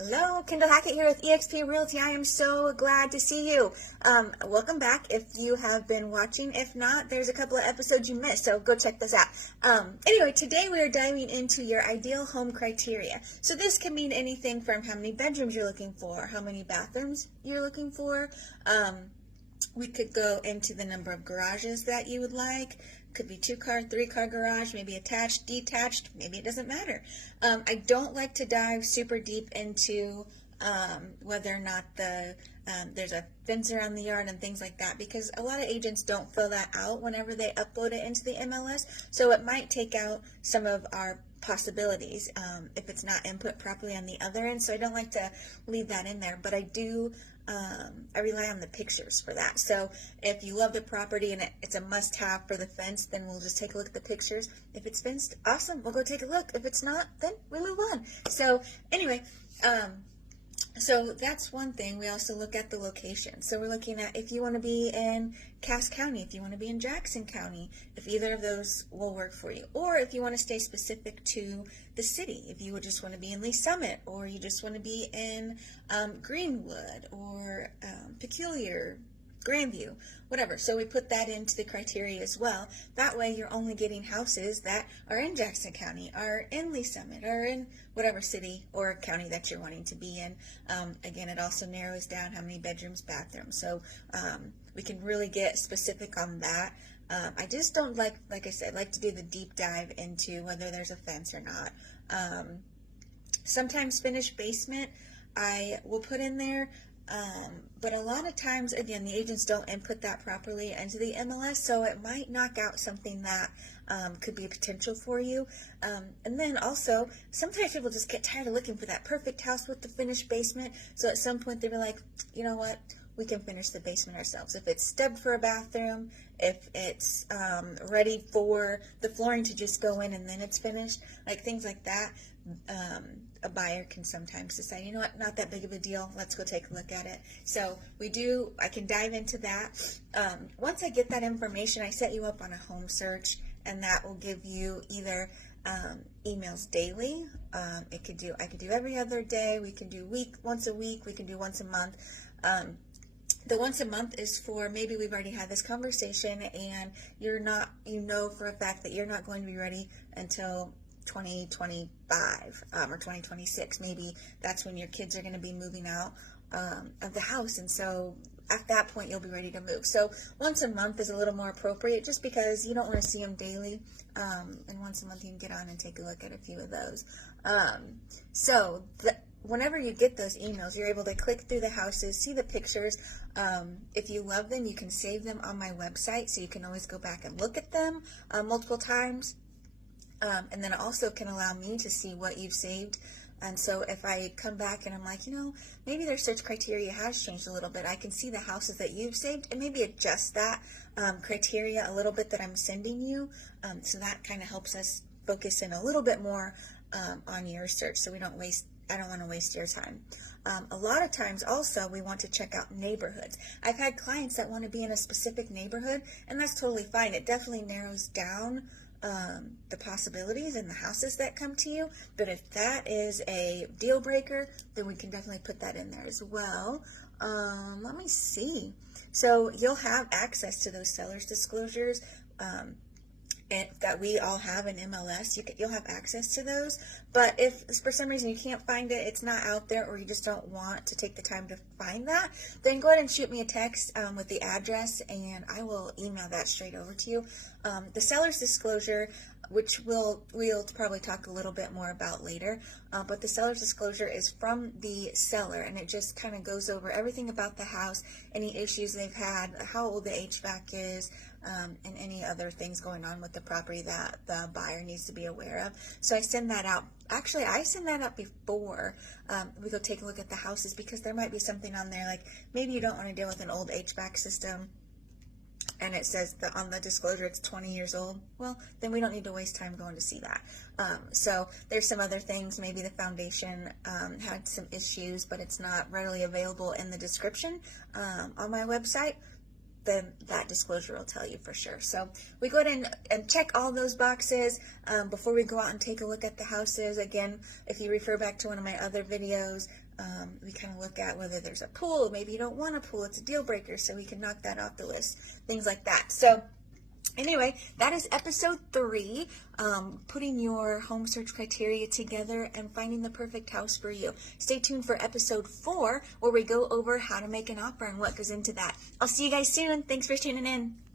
Hello, Kendall Hackett here with eXp Realty. I am so glad to see you. Welcome back if you have been watching. If not, there's a couple of episodes you missed, so go check this out. Anyway, today we are diving into your ideal home criteria. So this can mean anything from how many bedrooms you're looking for, how many bathrooms you're looking for. We could go into the number of garages that you would like. Could be 2-car, 3-car garage, maybe attached, detached, maybe it doesn't matter. I don't like to dive super deep into whether or not there's a fence around the yard and things like that, because a lot of agents don't fill that out whenever they upload it into the MLS, so it might take out some of our possibilities if it's not input properly on the other end. So I don't like to leave that in there, but I do I rely on the pictures for that. So if you love the property and it's a must-have for the fence, then we'll just take a look at the pictures. If it's fenced, awesome, we'll go take a look. If it's not, then we move on. So anyway, so that's one thing. We also look at the location. So we're looking at if you want to be in Cass County, if you want to be in Jackson County, if either of those will work for you, or if you want to stay specific to the city, if you would just want to be in Lee Summit, or you just want to be in Greenwood, or Peculiar, Grandview, whatever. So we put that into the criteria as well. That way you're only getting houses that are in Jackson County, are in Lee Summit, or in whatever city or county that you're wanting to be in. Again, it also narrows down how many bedrooms, bathrooms. So we can really get specific on that. I just don't like I said, like to do the deep dive into whether there's a fence or not. Sometimes finished basement I will put in there. But a lot of times, again, the agents don't input that properly into the MLS, so it might knock out something that could be a potential for you. And then also, sometimes people just get tired of looking for that perfect house with the finished basement, so at some point they were like, you know what, we can finish the basement ourselves. If it's stubbed for a bathroom, if it's ready for the flooring to just go in and then it's finished, like things like that, a buyer can sometimes decide, you know what, not that big of a deal, let's go take a look at it. So I can dive into that. Once I get that information, I set you up on a home search, and that will give you either emails daily. I could do every other day. We can do once a week. We can do once a month. The once a month is for maybe we've already had this conversation and you know for a fact that you're not going to be ready until 2025 or 2026. Maybe that's when your kids are going to be moving out of the house, and so at that point you'll be ready to move. So once a month is a little more appropriate, just because you don't want to see them daily, and once a month you can get on and take a look at a few of those. Whenever you get those emails, you're able to click through the houses, see the pictures. If you love them, you can save them on my website, so you can always go back and look at them multiple times. And then it also can allow me to see what you've saved. And so if I come back and I'm like, maybe their search criteria has changed a little bit, I can see the houses that you've saved and maybe adjust that criteria a little bit that I'm sending you. So that kind of helps us focus in a little bit more on your search, so I don't want to waste your time. A lot of times also we want to check out neighborhoods. I've had clients that want to be in a specific neighborhood, and that's totally fine. It definitely narrows down the possibilities and the houses that come to you. But if that is a deal breaker, then we can definitely put that in there as well. Let me see. So you'll have access to those seller's disclosures that we all have in MLS. You'll have access to those. But if for some reason you can't find it, it's not out there, or you just don't want to take the time to find that, then go ahead and shoot me a text with the address, and I will email that straight over to you. The seller's disclosure, which we'll probably talk a little bit more about later, but the seller's disclosure is from the seller, and it just kind of goes over everything about the house, any issues they've had, how old the HVAC is, and any other things going on with the property that the buyer needs to be aware of. So I send that out. Actually, I send that out before we go take a look at the houses, because there might be something on there, like maybe you don't want to deal with an old HVAC system and it says that on the disclosure it's 20 years old. Well, then we don't need to waste time going to see that. So there's some other things. Maybe the foundation had some issues, but it's not readily available in the description on my website. then that disclosure will tell you for sure. So we go ahead and check all those boxes before we go out and take a look at the houses. Again, if you refer back to one of my other videos, we kind of look at whether there's a pool. Maybe you don't want a pool. It's a deal breaker, so we can knock that off the list. Things like that. So anyway, that is episode 3, putting your home search criteria together and finding the perfect house for you. Stay tuned for episode 4, where we go over how to make an offer and what goes into that. I'll see you guys soon. Thanks for tuning in.